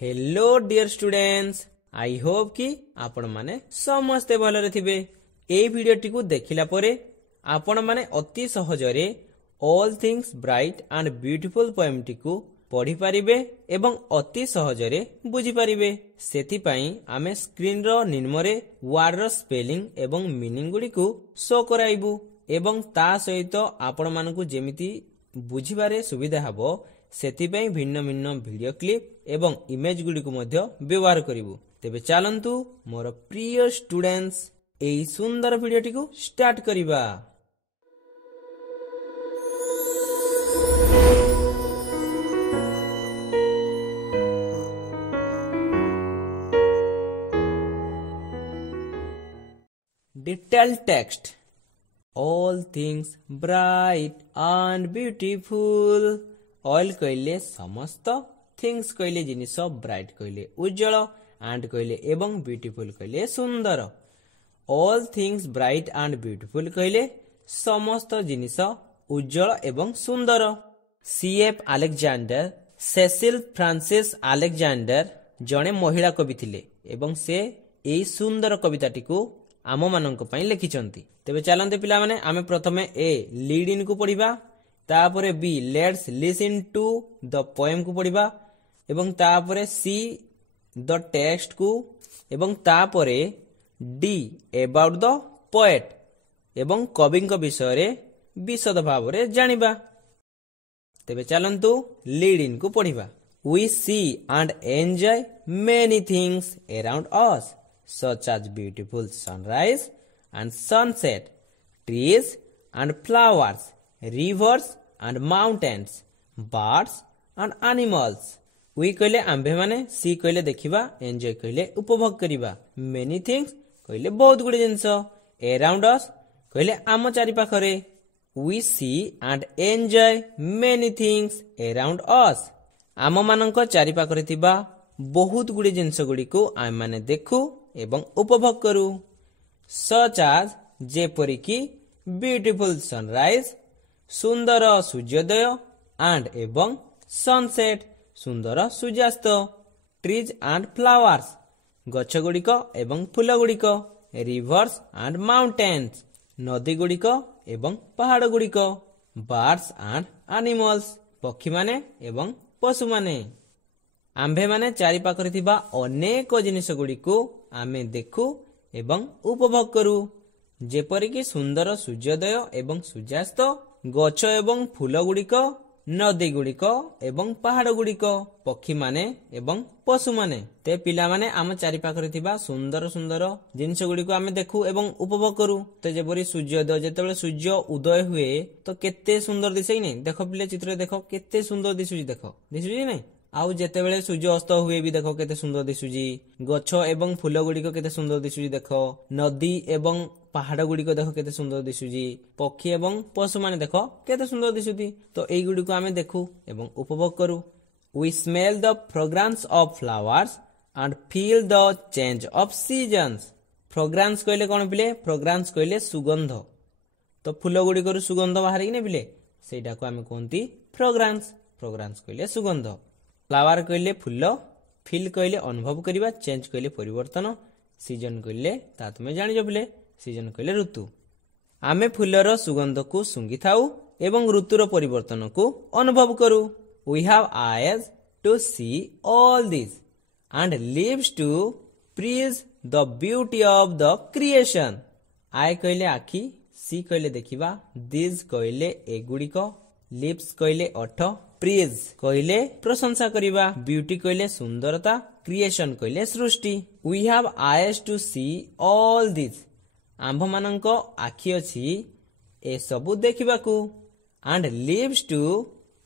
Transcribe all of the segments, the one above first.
Hello dear students, I hope कि आपण माने समस्ते भलरे थिबे। ए भिडियोटी को देखिला परे आपण माने अति सहजरे all things bright and beautiful पोएमटी को पढ़ी पारिबे एवं अति सहजरे बुझी पारिबे। सेति पई आमे स्क्रीन रो निम्नरे वर्ड रो स्पेलिंग एवं मीनिंग गुडी को शो कराइबु एवं ता सहित आपण मानकु जेमिति बुझिबारे सुविधा हबो सेति पई भिन्न भिन्न वीडियो क्लिप एवं इमेज गुडी को मध्य व्यवहार करिवु। तेबे चलंतु मोर प्रिय स्टूडेंट्स एई सुंदर वीडियोटी को स्टार्ट करिबा। Detailed text. All things bright and beautiful. All कहले समस्त, things कहले जिनिस, bright कहले उज्जवल, and कहले एवं beautiful कहले सुंदर। All things bright and beautiful कहले समस्त जिनिस उज्जवल एवं सुंदर। C.F. Alexander Cecil Francis Alexander जड़े महिला कवि थिले एवं से एई सुंदर कविताटी को आम मानक पई लिखिचंती। तेबे चलंते पिला माने आमे प्रथमे ए लीड इन को पढ़िबा, तापरे बी let's listen to the poem को पढ़िबा एवं तापरे सी द टेक्स्ट को एवं तापरे डी अबाउट द पोएट एवं कविंक विषय रे विशद भाव रे जानिबा। तेबे चलंतु लीड इन को पढ़िबा। We see and enjoy many things around us, such as beautiful sunrise and sunset, trees and flowers, rivers and mountains, birds and animals. We कहले आंबे माने, सी कहले देखिबा, एंजॉय कहले उपभोग करिबा, many things कहले बहुत गुडे जिंस, around us कहले आम चारि पाखरे। We see and enjoy many things around us. आम मानक चारि पाखरे थिबा बहुत गुडे जिंस गुडी को आम माने देखु एवं उपभोग करू। सच आज जेपरि कि ब्यूटीफुल सनराइज सुंदर सूर्योदय एंड एवं सनसेट सुंदर सूर्यास्त, ट्रीज एंड फ्लावर्स गछ गुड़िक एवं फूल गुड़िक, रिवर्स एंड माउंटेन्स नदी गुड़िक एवं पहाड़ गुड़िक, बर्ड्स एंड एनिमल्स पक्षी माने एवं पशु माने। आंभे माने चारि पाखरे थिबा अनेक जिनिस गुड़िको आमे देखु एवं उपभोग करू, जेपरि कि सुंदर सूर्योदय एवं सूर्यास्त, गछ एवं फूल गुड़िक, नदी गुड़िक एवं पहाड़ गुड़िक, पक्षी माने एवं पशु माने। ते पिला माने आम चारि पाखरे थिबा सुंदर सुंदर जिनिस गुड़िको आमे देखु एवं उपभोग करू। ते जेपरि सूर्योदय जेतेबेले सूर्य उदय हुए तो केते सुंदर दिसै नै, देखो पिले चित्र देखो केते सुंदर दिसुजी, देखो दिसुजी नै। आउ जेतेबेले सूर्य अस्त हुए भी देखो केते सुंदर दिसुजी, गछ एवं फूल गुड़िक केते सुंदर दिसुजी देखो, नदी एवं पहाड़ गुड़िक देखो केते सुंदर दिसुजी, पक्षी एवं पशु माने देखो केते सुंदर दिसुती। तो एई गुड़िको आमे देखु एवं उपभोग करू। We smell the fragrance of flowers and feel the change of seasons. Fragrance कहले कोन पिले, फ्रेग्रेंस कहले सुगंध। तो फूल गुड़िक सुगंध बाहर कि नै पिले, सेटा को आमे कोनती फ्रेग्रेंस। फ्रेग्रेंस कहले सुगंध। फ्लावर कहले फूल, फील कहले अनुभव करिबा, चेंज कहले परिवर्तन, सीजन कहले ता तुमे जानिजो पिले, सीजन कहले ऋतु। आमे फूलर सुगंध को सुंगी थाउ एवं ऋतुर परिवर्तन को अनुभव करू। We have eyes to see all this and lips to praise the beauty of the creation. Eye कहले आखि, सी कहले देखिबा, these कहले एगुड़िक, lips कहले ओठ, praise कहले प्रशंसा करिबा, beauty कहले सुंदरता, creation कहले सृष्टि। We have eyes to see all this. आंभ मानक आखि अछि ए सबु देखिबाकू, and lips to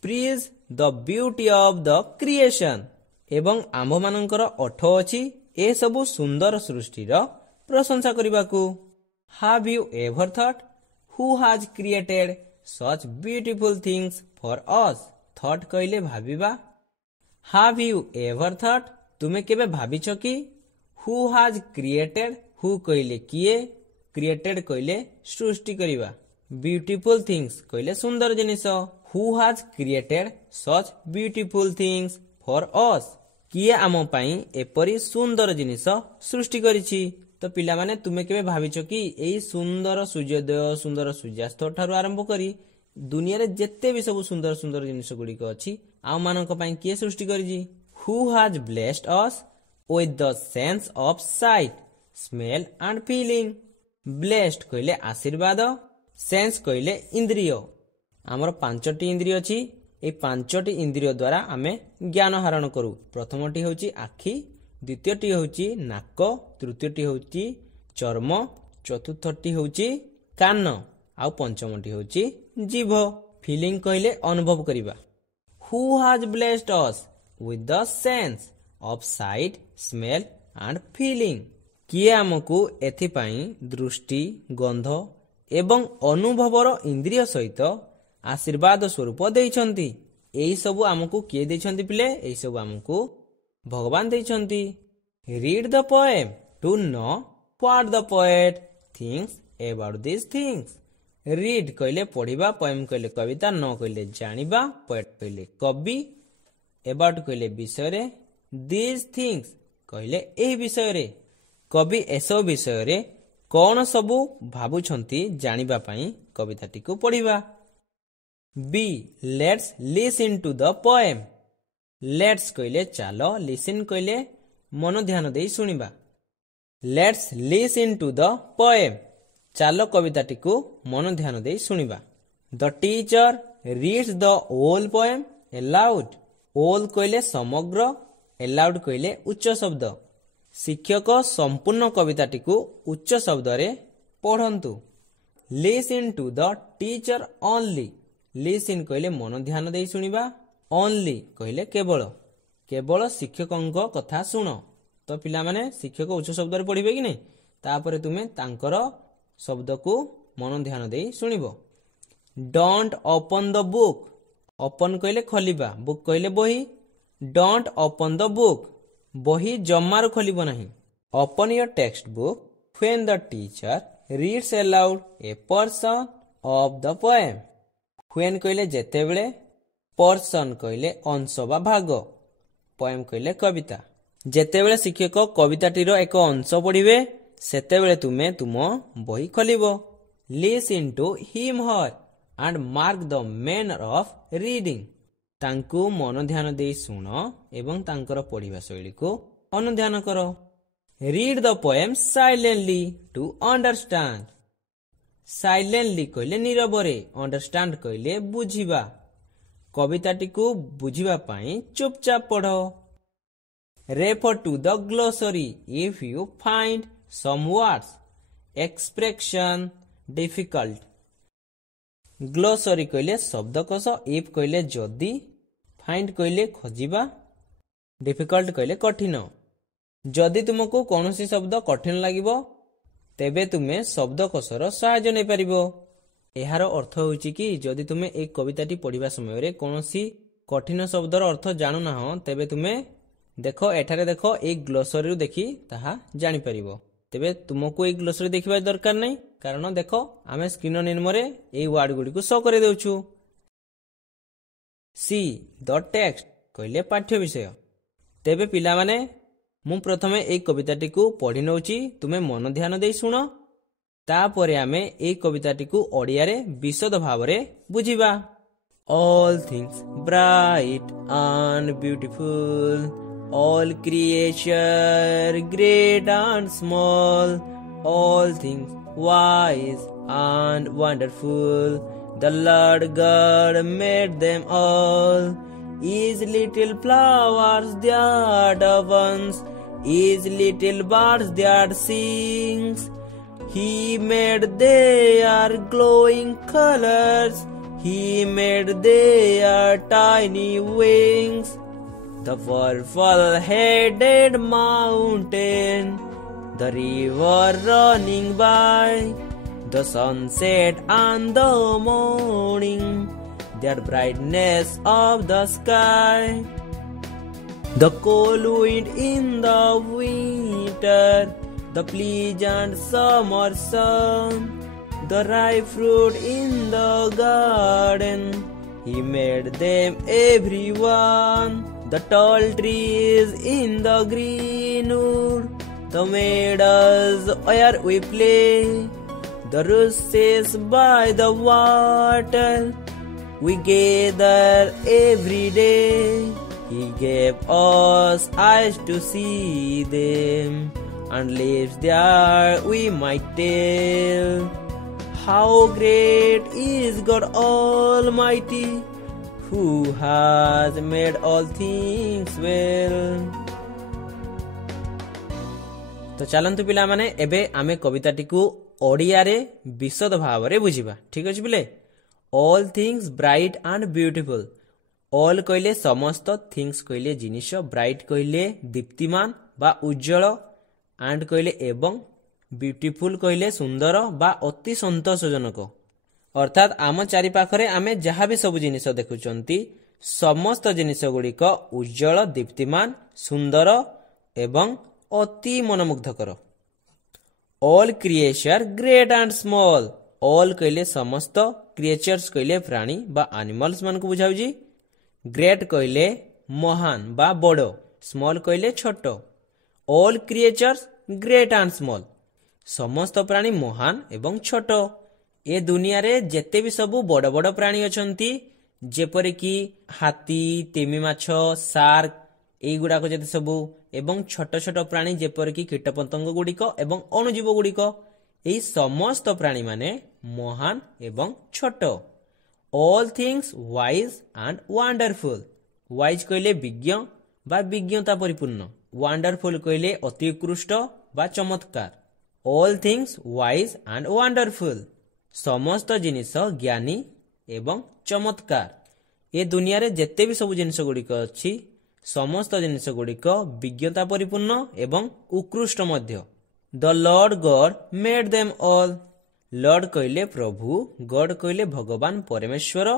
praise the beauty of the creation. एवं आंभ मानकर ओठ अछि ए सबु सुंदर सृष्टिर प्रशंसा करिबाकू। Have you ever thought who has created such beautiful things for us? Thought कहले भाबिबा। Have you ever thought तुमे केबे भाबिछ कि who has created, who कहले किए, created कहले सृष्टि करिबा, beautiful things कहले सुंदर जिनिस, who has created such beautiful things for us. किए आम पाई एपरी सुंदर जिनिस सृष्टि करिछि। तो पिला माने तुमे केबे भाबिछो कि एई सुंदर सूर्योदय सुंदर सूर्यास्त ठारू आरंभ करी दुनिया रे जेते भी सब सुंदर सुंदर जिनिस गुड़िक अछि आम मानक पाई किए सृष्टि करिछि? Who has blessed us with the sense of sight smell and feeling. Blessed कहले आशीर्वाद, सेंस कहले इंद्रिय। आमर 5टी इंद्रिय अछि। ए 5टी इंद्रिय द्वारा आमे ज्ञान हरण करू। प्रथमटी होची आखि, द्वितीयटी होची नाक, तृतीयटी होची चर्म, चतुर्थटी होची कान आउ पंचमटी होची जीभ। फीलिंग कहले अनुभव करिबा। Who has blessed us with the sense of sight smell and feeling. किए आमको एथिपाई दृष्टि, गंध एवं अनुभवर इंद्रिय सहित आशीर्वाद स्वरूप देइछंती। एई सबु आमको किए देइछंती पिले? एई सबु आमको भगवान देइछंती। Read the poem to know what the poet thinks about this things. Read कहले पढ़िबा, पोएम कहले कविता, न कहले जानिबा, पोएट कहले कवि, अबाउट कहले विषय रे, दिस थिंग्स कहले एही विषय रे। कवि एसब विषय रे कौन सबु भाबुछंती जानिबा पाई कविताटी को पढ़िबा। B let's listen to the poem. Let's कहले चालो, लिसन कहले मन ध्यान देई सुनिबा। Let's listen to the poem, चालो कविताटी को मन ध्यान देई सुनिबा। The teacher reads the whole poem aloud. Whole कहले समग्र, एलाउड कहले उच्च शब्द। शिक्षक संपूर्ण कविताटी को उच्च शब्द रे पढ़ंतु। Listen to the teacher only. Listen कहले मन ध्यान देई सुनिबा, ओनली कहले केवल, केवल शिक्षकंक कथा सुन। तो पिला माने शिक्षक उच्च शब्द रे पढ़िबे कि नै, तापरे तुमे तांकर शब्द को मन ध्यान देई सुनिबो। Don't open the book. Open कहले खोलिबा, बुक कहले बही। डोंट ओपन द बुक, बही जमार खोलिबो नाही। Open your text book when the teacher reads allowed A portion of the poem. When कहले जेतेबेले, पोर्शन कहले अंश बा भाग, पोएम कहले कविता। जेतेबेले शिक्षक कविताटीर एक अंश पढ़िबे सेतेबेले तुमे तुम बही खोलिबो। Listen to him her and mark the manner of reading. तांकु मन ध्यान देई सुन एवं तांकर पढ़िबा शैली को अनुध्यान करो। Read the poem silently to understand. Silently कहले नीरवरे, अंडरस्टैंड कहले बुझिबा। कविताटी को बुझिबा पाई चुपचाप पढ़ो। Refer to the glossary if you find some words expression difficult. Glossary कहले शब्दकोश, इफ कहले जदि, फाइंड कहले खोजिबा, डिफिकल्ट कहले कठिन। जदि तुमको कौनसी शब्द कठिन लागिबो तेबे तुमे शब्दकोशर सहायता नै पारिबो। एहार अर्थ होउची कि जदि तुमे एक कविताटी पढ़िबा समय रे कौनसी कठिन शब्दर अर्थ जानु ना हो तेबे तुमे देखो, एठारे देखो, एक ग्लोसरी देखि ताहा जानि पारिबो। तेबे तुमको एक ग्लोसरी देखिबा दरकार नै, कारण देखो आमे स्क्रीन निम्नरे एई वर्ड गुडी को शो करे देउछु। सी द टेक्स्ट कहले पाठ्य विषय। तेबे पिला माने मु प्रथमे एक कविताटी को पढ़ी नउची, तुमे मन ध्यान देई सुनो। तापरे आमे एक कविताटी को ओडिया रे विशद भाव रे बुझिबा। All things bright and beautiful, all creation great and small, all things wise and wonderful, the Lord God made them all. Each little flowers that once, each little birds that sings, He made their glowing colors, He made their tiny wings. The purple-headed mountain, the river running by, the sunset and the morning, their brightness of the sky, the cold wind in the winter, the pleasant summer sun, the ripe fruit in the garden, He made them everyone. The tall trees in the greenwood, the meadows where we play, the rushes by the water, we gather every day. He gave us eyes to see them, and lips there we might tell. How great is God Almighty, who has made all things well. तो चलंतु पिला माने एबे आमे कविताटी को ओडिया रे विशद भाव रे बुझिबा। ठीक अछि बिले। All things bright and beautiful. All कहले समस्त, थिंग्स कहले जिनिष, ब्राइट कहले दीप्तिमान बा उज्जवल, एंड कहले एवं, ब्यूटीफुल कहले सुंदर बा अति संतोषजनक। अर्थात आम चारि पाखरे आमे जहाँ भी सब जिनिष देखुचंती समस्त जिनिष गुड़िक उज्जवल, दीप्तिमान, सुंदर एवं अति मनमुग्धकर। All creature great and small. All कहले समस्त, क्रिएचर्स कहले प्राणी बा एनिमल्स मान को बुझाउजी, ग्रेट कहले महान बा बड़, स्मॉल कहले छोट। All creatures great and small. समस्त प्राणी महान एवं छोट। ए दुनिया रे जेते भी सबु बड़ बड़ प्राणी अछंती, जेपरि कि हाथी, तिमी माछ, शार्क, एई गुडाको जेते सबु, एवं छोट छोट प्राणी जेपरि कि कीटपतंग गुड़िक एवं अणुजीव गुड़िक, एई समस्त प्राणी माने महान एवं छोट। All things wise and wonderful. Wise कहले विज्ञ बा विज्ञता परिपूर्ण, वंडरफुल कहले अति उत्कृष्ट बा चमत्कार। All things wise and wonderful. समस्त जिनिष ज्ञानी एवं चमत्कार। ए दुनिया रे जेते भी सब जिनिष गुड़िक अछि, समस्त जिनिष गुड़िक विज्ञता परिपूर्ण एवं उत्कृष्ट मध्य। The Lord God made them all. Lord कहले प्रभु, गॉड कहले भगवान परमेश्वर,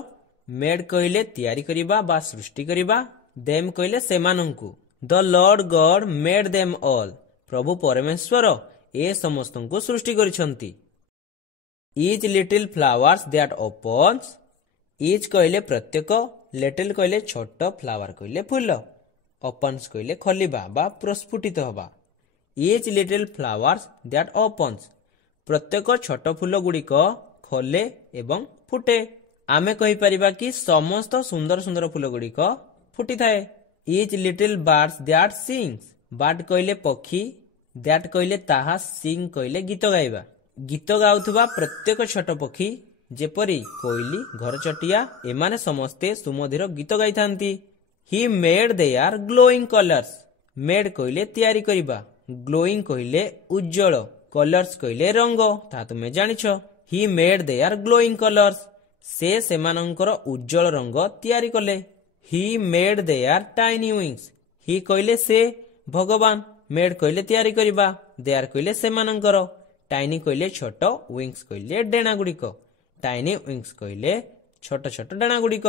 मेड कहले तैयारी करिबा बा सृष्टि करिबा, देम कहले सेमानंकु। The Lord God made them all. प्रभु परमेश्वर ए समस्तंकु सृष्टि करिसंती। Each little flowers that opens. Each कहले प्रत्येक, लिटिल कहले छोट, फ्लावर कहले फूल, ओपन्स कहले खोलिबा बा प्रस्फुटित होबा। Each little flowers that opens. प्रत्येक छोट फूल गुड़िक खोले एवं फुटे। आमे कहि परिबा कि समस्त सुंदर सुंदर फूल गुड़िक फुटी थाए। Each little birds that sings. Bird कहले पक्षी, दैट कहले ताहा, सिंग कहले गीत गाइबा। गीत गाउथबा प्रत्येक छोट पक्षी जेपरि कोइली, घरचटिया, एमाने समस्ते सुमधुर गीत गाइथांती। He made their glowing colours. Made कहले तैयारी करिबा, ग्लोइंग कहले उज्जवल, कलर्स कहले रंग, ता तुमे जानिछ। He made their glowing colours. से सेमानंकर उज्जवल रंग तैयारी कले। He made their tiny wings. He कहले से भगवान, मेड कहले तैयारी करिबा, देयर कहले सेमानंकर, टाइनी कहले छोट, विंग्स कहले डेना गुड़िक, टाइनी विंग्स कहले छोट छोट डेना गुड़िक।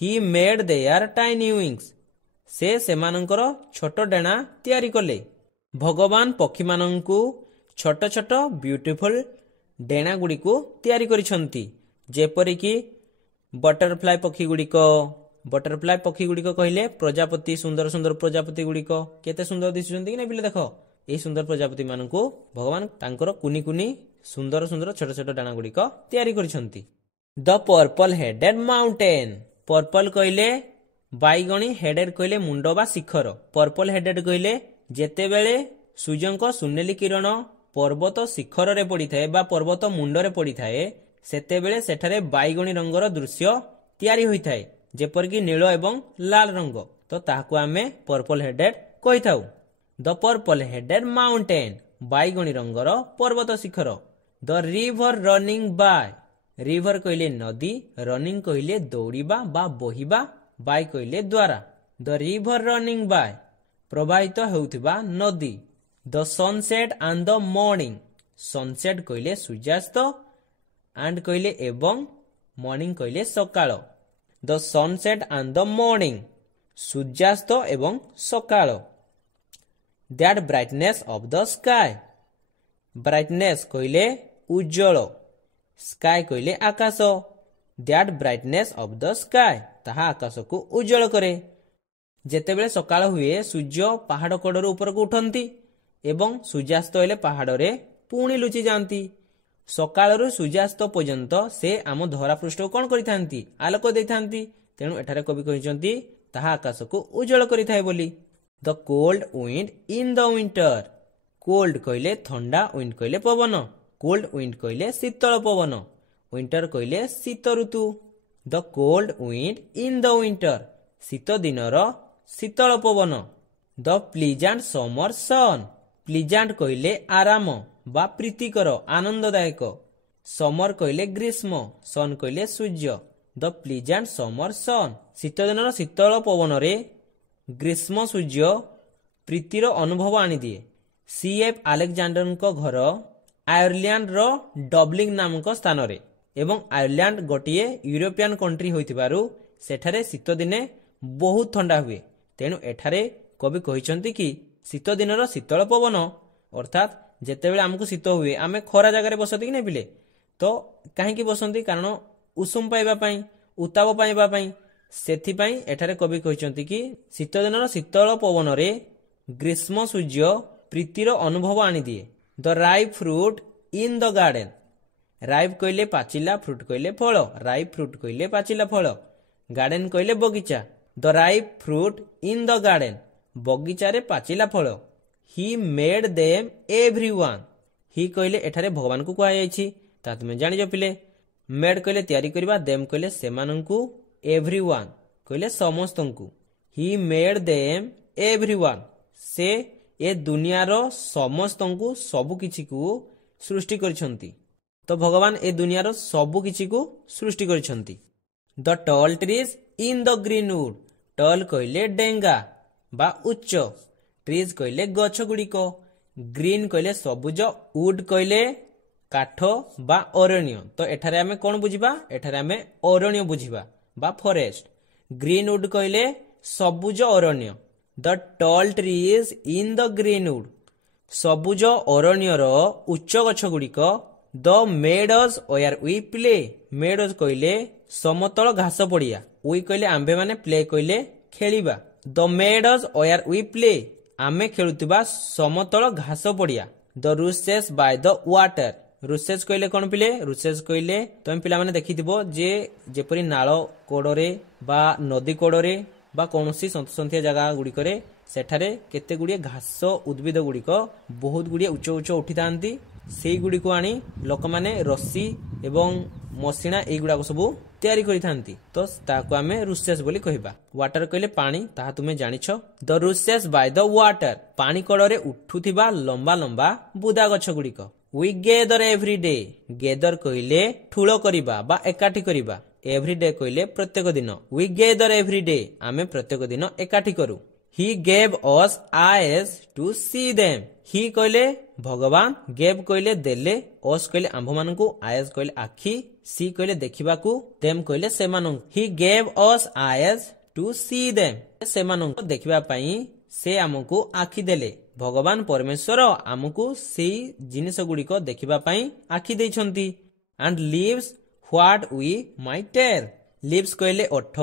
He made their tiny wings. से सेमानंकर छोट डेना तैयारी कले। भगवान पक्षी मानंकु छोट छोट ब्यूटीफुल डेना गुड़िक तैयारी करिसंती। जेपरि कि बटरफ्लाई पक्षी गुड़िक। बटरफ्लाई पक्षी गुड़िक कहले प्रजापति, सुंदर सुंदर प्रजापति गुड़िक केते सुंदर दिसुचंती कि नै पिले देखो। एई सुंदर प्रजापति मानंकु भगवान तांकर कुनी कुनी सुंदर सुंदर छोट छोट डेना गुड़िक तैयारी करिसंती। The purple headed mountain. Purple कहले बाइगणी, हेडेड कहले मुंड बा शिखर। पर्पल हेडेड कहले जेतेबेले सूर्यंक सुनेली किरण पर्वत शिखर रे पड़ी थाए बा पर्वत मुंड रे पड़ी थाए, सेतेबेले सेठारे बाइगणी रंगर दृश्य तैयारी होई थाए, जेपर कि नील एवं लाल रंग। तो ताहाकु आमे पर्पल हेडेड कहि थाउ। The purple headed mountain. बाइगणी रंगर पर्वत शिखर। The river running by. River कहले नदी, रनिंग कहले दौड़िबा बा बहिबा, बाय कहले द्वारा। The river running by. प्रवाहित हेउथिबा नदी। The sunset and the morning. Sunset कहले सूर्यास्त, एंड कहले एवं, मॉर्निंग कहले सकाळ। The sunset and the morning. सूर्यास्त एवं सकाळ। That brightness of the sky. Brightness कहले उज्जवल, स्काई कहले आकाश। That brightness of the sky. ताहा आकाश को उज्जवल करे। ଯେତେବେଳେ ସକାଳ ହୁଏ ସୂର୍ଯ୍ୟ ପାହାଡ଼ କଡ଼ରୁ ଉପରକୁ ଉଠନ୍ତି ଏବଂ ସୂର୍ଯ୍ୟାସ୍ତ ହେଲେ ପାହାଡ଼ରେ ପୁଣି ଲୁଚି ଯାଆନ୍ତି। ସକାଳରୁ ସୂର୍ଯ୍ୟାସ୍ତ ପର୍ଯ୍ୟନ୍ତ ସେ ଆମ ଧରା ପୃଷ୍ଠକୁ କ'ଣ କରିଥାନ୍ତି? ଆଲୋକ ଦେଇଥାନ୍ତି। ତେଣୁ ଏଠାରେ କବି କହିଛନ୍ତି ତାହା ଆକାଶକୁ ଉଜ୍ଜଳ କରିଥାଏ ବୋଲି। The cold wind in the winter. Cold କହିଲେ ଥଣ୍ଡା, ୱିଣ୍ଡ କହିଲେ ପବନ। କୋଲ୍ଡ ୱିଣ୍ଡ କହିଲେ ଶୀତଳ ପବନ, ୱିଣ୍ଟର କହିଲେ ଶୀତ ଋତୁ। The cold wind in the winter, ଶୀତ ଦିନର ଶୀତଳ ପବନ। ଦ ପ୍ଲିଜାଣ୍ଟ ସମର ସନ୍। ପ୍ଲିଜାଣ୍ଟ କହିଲେ ଆରାମ ବା ପ୍ରୀତିକର, ଆନନ୍ଦଦାୟକ। ସମର କହିଲେ ଗ୍ରୀଷ୍ମ, ସନ୍ କହିଲେ ସୂର୍ଯ୍ୟ। ଦ ପ୍ଲିଜାଣ୍ଟ ସମର ସନ୍, ଶୀତ ଦିନର ଶୀତଳ ପବନରେ ଗ୍ରୀଷ୍ମ ସୂର୍ଯ୍ୟ ପ୍ରୀତିର ଅନୁଭବ ଆଣିଦିଏ। C.F. ଆଲେକଜାଣ୍ଡରଙ୍କ ଘର ଆୟର୍ଲ୍ୟାଣ୍ଡର ଡବ୍ଲିଂ ନାମକ ସ୍ଥାନରେ ଏବଂ ଆୟର୍ଲ୍ୟାଣ୍ଡ ଗୋଟିଏ ୟୁରୋପିଆନ କଣ୍ଟ୍ରି ହୋଇଥିବାରୁ ସେଠାରେ ଶୀତ ଦିନେ ବହୁତ ଥଣ୍ଡା ହୁଏ। ତେଣୁ ଏଠାରେ କବି କହିଛନ୍ତି କି ଶୀତ ଦିନର ଶୀତଳ ପବନ ଅର୍ଥାତ୍ ଯେତେବେଳେ ଆମକୁ ଶୀତ ହୁଏ ଆମେ ଖରା ଜାଗାରେ ବସନ୍ତି କି ନାହିଁ ପିଲେ? ତ କାହିଁକି ବସନ୍ତି? କାରଣ ଉଷୁମ ପାଇବା ପାଇଁ, ଉତ୍ତାପ ପାଇବା ପାଇଁ। ସେଥିପାଇଁ ଏଠାରେ କବି କହିଛନ୍ତି କି ଶୀତ ଦିନର ଶୀତଳ ପବନରେ ଗ୍ରୀଷ୍ମ ସୂର୍ଯ୍ୟ ପ୍ରୀତିର ଅନୁଭବ ଆଣିଦିଏ। ଦ ରାଇପ୍ ଫ୍ରୁଟ୍ ଇନ୍ ଦ ଗାର୍ଡେନ୍। ରାଇପ୍ କହିଲେ ପାଚିଲା, ଫ୍ରୁଟ୍ କହିଲେ ଫଳ। ରାଇପ୍ ଫ୍ରୁଟ୍ କହିଲେ ପାଚିଲା ଫଳ, ଗାର୍ଡେନ୍ କହିଲେ ବଗିଚା। ଦ ରାଇପ୍ ଫ୍ରୁଟ୍ ଇନ୍ ଦ ଗାର୍ଡେନ୍, ବଗିଚାରେ ପାଚିଲା ଫଳ। ହି ମେଡ୍ ଦେମ୍ ଏଭ୍ରିୱାନ୍। ହି କହିଲେ ଏଠାରେ ଭଗବାନଙ୍କୁ କୁହାଯାଇଛି, ତାହା ତୁମେ ଜାଣିଛ ପିଲେ। ମେଡ୍ କହିଲେ ତିଆରି କରିବା, ଦେମ୍ କହିଲେ ସେମାନଙ୍କୁ, ଏଭ୍ରିୱାନ୍ କହିଲେ ସମସ୍ତଙ୍କୁ। ହି ମେଡ୍ ଦେମ୍ ଏଭ୍ରିୱାନ୍, ସେ ଏ ଦୁନିଆର ସମସ୍ତଙ୍କୁ ସବୁ କିଛିକୁ ସୃଷ୍ଟି କରିଛନ୍ତି। ତ ଭଗବାନ ଏ ଦୁନିଆର ସବୁ କିଛିକୁ ସୃଷ୍ଟି କରିଛନ୍ତି। The tall trees in the green wood. Tall କହିଲେ ଡେଙ୍ଗା ବା ଉଚ୍ଚ, ଟ୍ରିଜ୍ କହିଲେ ଗଛ ଗୁଡ଼ିକ, ଗ୍ରୀନ୍ କହିଲେ ସବୁଜ, ଉଡ୍ କହିଲେ କାଠ ବା ଅରଣ୍ୟ। ତ ଏଠାରେ ଆମେ କ'ଣ ବୁଝିବା? ଏଠାରେ ଆମେ ଅରଣ୍ୟ ବୁଝିବା ବା ଫରେଷ୍ଟ। ଗ୍ରୀନ୍ ଉଡ୍ କହିଲେ ସବୁଜ ଅରଣ୍ୟ। The tall trees in the green wood, ସବୁଜ ଅରଣ୍ୟର ଉଚ୍ଚ ଗଛ ଗୁଡ଼ିକ। The meadows where we play. Meadows କହିଲେ ସମତଳ ଘାସ ପଡ଼ିଆ, ୱି କହିଲେ ଆମ୍ଭେମାନେ, ପ୍ଲେ କହିଲେ ଖେଳିବା। ଦ ମେଡୋଜ୍ ୱେୟାର ୱି ପ୍ଲେ, ଆମେ ଖେଳୁଥିବା ସମତଳ ଘାସ ପଡ଼ିଆ। ଦ ରୁସେସ୍ ବାଇ ଦ ୱାଟର। ରୁସେସ୍ କହିଲେ କ'ଣ ପିଲେ? ରୁସେସ୍ କହିଲେ ତମେ ପିଲାମାନେ ଦେଖିଥିବ ଯେ ଯେପରି ନାଳ କୋଡ଼ରେ ବା ନଦୀ କୋଡ଼ରେ ବା କୌଣସି ସନ୍ତସନ୍ତିଆ ଜାଗା ଗୁଡ଼ିକରେ ସେଠାରେ କେତେ ଗୁଡ଼ିଏ ଘାସ ଉଦ୍ଭିଦ ଗୁଡ଼ିକ ବହୁତ ଗୁଡ଼ିଏ ଉଚ୍ଚ ଉଚ୍ଚ ଉଠିଥାନ୍ତି। ସେଇଗୁଡ଼ିକୁ ଆଣି ଲୋକମାନେ ରସି ଏବଂ ମସିଣା ଏଇଗୁଡ଼ାକ ସବୁ ତିଆରି କରିଥାନ୍ତି। ତ ତାକୁ ଆମେ ରୁସେସ୍ ବୋଲି କହିବା। ୱାଟର କହିଲେ ପାଣି, ତାହା ତୁମେ ଜାଣିଛ। ଦ ରୁସେସ୍ ବାଇ ଦ ୱାଟର, ପାଣି କଡ଼ରେ ଉଠୁଥିବା ଲମ୍ବା ଲମ୍ବା ବୁଦା ଗଛ ଗୁଡ଼ିକ। We gather every day. Gather କହିଲେ ଠୁଳ କରିବା ବା ଏକାଠି କରିବା। ଏଭ୍ରି ଡେ କହିଲେ ପ୍ରତ୍ୟେକ ଦିନ। ୱି ଗେଦର ଏଭ୍ରି ଡେ, ଆମେ ପ୍ରତ୍ୟେକ ଦିନ ଏକାଠି କରୁ। He gave us eyes to see them. He କହିଲେ ଭଗବାନ, ଗେଭ୍ କହିଲେ ଦେଲେ, ଅସ୍ କହିଲେ ଆମ୍ଭମାନଙ୍କୁ, ଆଇଜ୍ କହିଲେ ଆଖି, ସି କହିଲେ ଦେଖିବାକୁ, ଦେମ୍ କହିଲେ ସେମାନଙ୍କୁ। He gave us eyes to see them, ସେମାନଙ୍କୁ ଦେଖିବା ପାଇଁ ସେ ଆମକୁ ଆଖି ଦେଲେ। ଭଗବାନ ପରମେଶ୍ୱର ଆମକୁ ସେଇ ଜିନିଷ ଗୁଡ଼ିକ ଦେଖିବା ପାଇଁ ଆଖି ଦେଇଛନ୍ତି। And lips what we might tell. Lips କହିଲେ ଓଠ,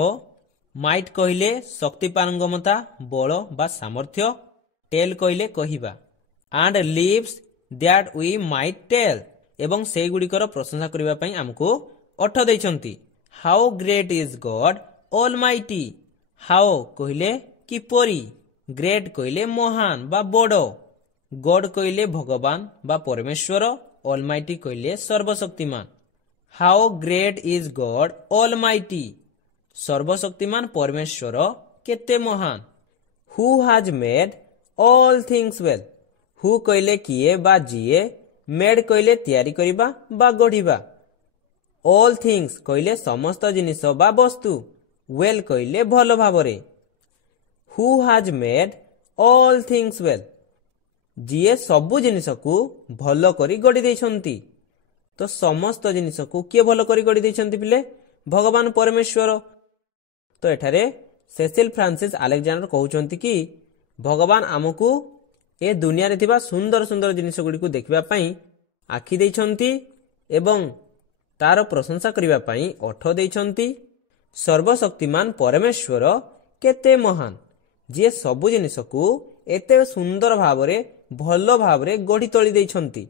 ମାଇଟ୍ କହିଲେ ଶକ୍ତି ପାରଙ୍ଗମତା, ବଳ ବା ସାମର୍ଥ୍ୟ, ଟେଲ୍ କହିଲେ କହିବା। And lips that we might tell, ଏବଂ ସେଇଗୁଡ଼ିକର ପ୍ରଶଂସା କରିବା ପାଇଁ ଆମକୁ ଓଠ ଦେଇଛନ୍ତି। How great is God almighty. How କହିଲେ କିପରି, ଗ୍ରେଟ୍ କହିଲେ ମହାନ ବା ବଡ଼, ଗଡ୍ କହିଲେ ଭଗବାନ ବା ପରମେଶ୍ୱର, ଅଲ୍ ମାଇଟି କହିଲେ ସର୍ବଶକ୍ତିମାନ। How great is God almighty, ସର୍ବଶକ୍ତିମାନ ପରମେଶ୍ୱର କେତେ ମହାନ। Who has made all things well. Who କହିଲେ କିଏ ବା ଯିଏ, ମେଡ୍ କହିଲେ ତିଆରି କରିବା ବା ଗଢ଼ିବା, ଅଲ୍ ଥିଙ୍ଗସ୍ କହିଲେ ସମସ୍ତ ଜିନିଷ ବା ବସ୍ତୁ, ୱେଲ୍ କହିଲେ ଭଲ ଭାବରେ। Who has made all things well, ଯିଏ ସବୁ ଜିନିଷକୁ ଭଲ କରି ଗଢ଼ି ଦେଇଛନ୍ତି। ତ ସମସ୍ତ ଜିନିଷକୁ କିଏ ଭଲ କରି ଗଢ଼ି ଦେଇଛନ୍ତି ପିଲେ? ଭଗବାନ ପରମେଶ୍ୱର। ତ ଏଠାରେ ସେସିଲ୍ ଫ୍ରାନ୍ସିସ୍ ଆଲେକଜାଣ୍ଡର କହୁଛନ୍ତି କି ଭଗବାନ ଆମକୁ ଏ ଦୁନିଆରେ ଥିବା ସୁନ୍ଦର ସୁନ୍ଦର ଜିନିଷ ଗୁଡ଼ିକୁ ଦେଖିବା ପାଇଁ ଆଖି ଦେଇଛନ୍ତି ଏବଂ ତାର ପ୍ରଶଂସା କରିବା ପାଇଁ ଓଠ ଦେଇଛନ୍ତି। ସର୍ବଶକ୍ତିମାନ ପରମେଶ୍ୱର କେତେ ମହାନ, ଯିଏ ସବୁ ଜିନିଷକୁ ଏତେ ସୁନ୍ଦର ଭାବରେ ଭଲ ଭାବରେ ଗଢି ତୋଳି ଦେଇଛନ୍ତି।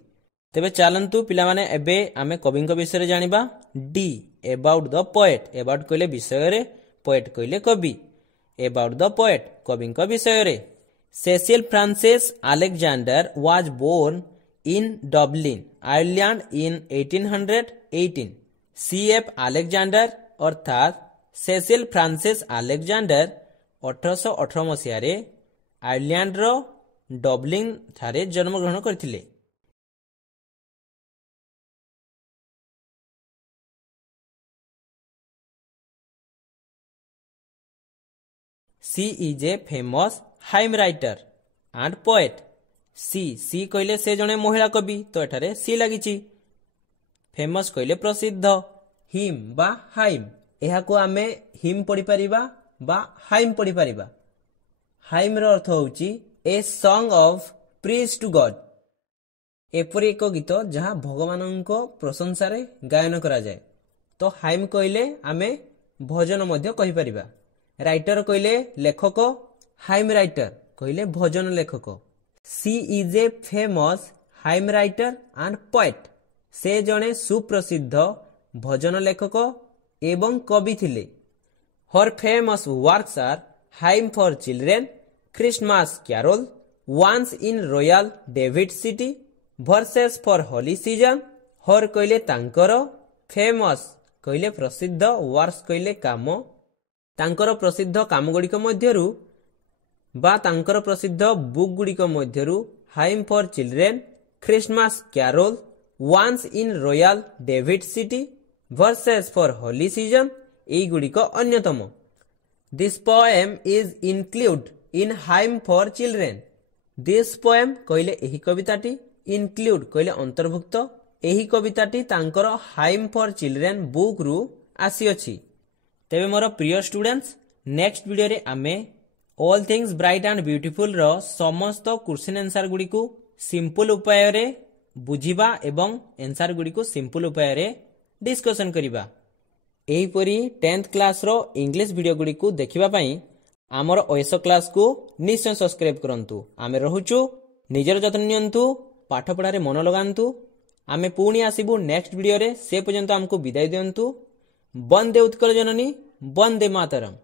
ତେବେ ଚାଲନ୍ତୁ ପିଲାମାନେ ଏବେ ଆମେ କବିଙ୍କ ବିଷୟରେ ଜାଣିବା। D about the poet. About କହିଲେ ବିଷୟରେ, ପୋଏଟ୍ କହିଲେ କବି। ଏବାଉଟ୍ ଦ ପୋଏଟ୍ କବିଙ୍କ ବିଷୟରେ। Cecil Frances Alexander was born in Dublin Ireland in 1818। C.F. Alexander ଅର୍ଥାତ୍ ସେସିଲ୍ ଫ୍ରାନ୍ସିସ୍ ଆଲେକ୍ଜାଣ୍ଡର 1818 ମସିହାରେ ଆୟର୍ଲାଣ୍ଡର ଡବ୍ଲିନ୍ ଠାରେ ଜନ୍ମଗ୍ରହଣ କରିଥିଲେ। She is a famous hymn writer and poet. सी କହିଲେ ସେ ଜଣେ ମହିଳା କବି, ତ ଏଠାରେ ସି ଲାଗିଛି। ଫେମସ୍ କହିଲେ ପ୍ରସିଦ୍ଧ। ହିମ୍ ବା ହାଇମ୍, ଏହାକୁ ଆମେ ହିମ୍ ପଢିପାରିବା ବା ହାଇମ୍ ପଢିପାରିବା। ହାଇମ୍ ର ଅର୍ଥ ହେଉଛି ଏ ସଙ୍ଗ ଅଫ୍ ପ୍ରେଜ୍ ଟୁ ଗଡ୍। ଏପରି ଏକ ଗୀତ ଯାହା ଭଗବାନଙ୍କ ପ୍ରଶଂସାରେ ଗାୟନ କରାଯାଏ। ତ ହାଇମ୍ କହିଲେ ଆମେ ଭଜନ ମଧ୍ୟ କହିପାରିବା। ରାଇଟର କହିଲେ ଲେଖକ, ହାଇମ୍ ରାଇଟର କହିଲେ ଭଜନ ଲେଖକ। She is a famous hymn writer and poet. ସେ ଜଣେ ସୁପ୍ରସିଦ୍ଧ ଭଜନ ଲେଖକ ଏବଂ କବି ଥିଲେ। Her famous works are hymn for children, Christmas carol, once in royal David city, verses for holy season. Her କହିଲେ ତାଙ୍କର, ଫେମସ୍ କହିଲେ ପ୍ରସିଦ୍ଧ, ୱାର୍କସ୍ କହିଲେ କାମ। ତାଙ୍କର ପ୍ରସିଦ୍ଧ କାମ ଗୁଡ଼ିକ ମଧ୍ୟରୁ ବା ତାଙ୍କର ପ୍ରସିଦ୍ଧ ବୁକ୍ ଗୁଡ଼ିକ ମଧ୍ୟରୁ hymn for children, Christmas carol, once in royal David city, verses for holy season ଏଇଗୁଡ଼ିକ ଅନ୍ୟତମ। This poem is include in hymn for children. This poem କହିଲେ ଏହି କବିତାଟି, ଇନକ୍ଲୁଡ୍ କହିଲେ ଅନ୍ତର୍ଭୁକ୍ତ। ଏହି କବିତାଟି ତାଙ୍କର ହାଇମ୍ ଫର୍ ଚିଲଡ୍ରେନ୍ ବୁକ୍ରୁ ଆସିଅଛି। ତେବେ ମୋର ପ୍ରିୟ ଷ୍ଟୁଡେଣ୍ଟସ୍, ନେକ୍ସଟ ଭିଡ଼ିଓରେ ଆମେ ଅଲ୍ ଥିଙ୍ଗସ୍ ବ୍ରାଇଟ୍ ଆଣ୍ଡ ବ୍ୟୁଟିଫୁଲ୍ର ସମସ୍ତ କ୍ୱେଶ୍ଚିନ୍ ଆନ୍ସର ଗୁଡ଼ିକୁ ସିମ୍ପଲ ଉପାୟରେ ବୁଝିବା ଏବଂ ଆନ୍ସର ଗୁଡ଼ିକୁ ସିମ୍ପଲ ଉପାୟରେ ଡିସ୍କସନ୍ କରିବା। ଏହିପରି 10th କ୍ଲାସ୍ର ଇଂଲିଶ ଭିଡ଼ିଓ ଗୁଡ଼ିକୁ ଦେଖିବା ପାଇଁ ଆମର OSO କ୍ଲାସ୍କୁ ନିଶ୍ଚୟ ସବସ୍କ୍ରାଇବ୍ କରନ୍ତୁ। ଆମେ ରହୁଛୁ, ନିଜର ଯତ୍ନ ନିଅନ୍ତୁ, ପାଠପଢ଼ାରେ ମନ ଲଗାନ୍ତୁ। ଆମେ ପୁଣି ଆସିବୁ ନେକ୍ସଟ ଭିଡ଼ିଓରେ। ସେ ପର୍ଯ୍ୟନ୍ତ ଆମକୁ ବିଦାୟ ଦିଅନ୍ତୁ। ବନ୍ଦେ ଉତ୍କଳ ଜନନୀ, ବନ୍ଦେ ମାତରମ୍।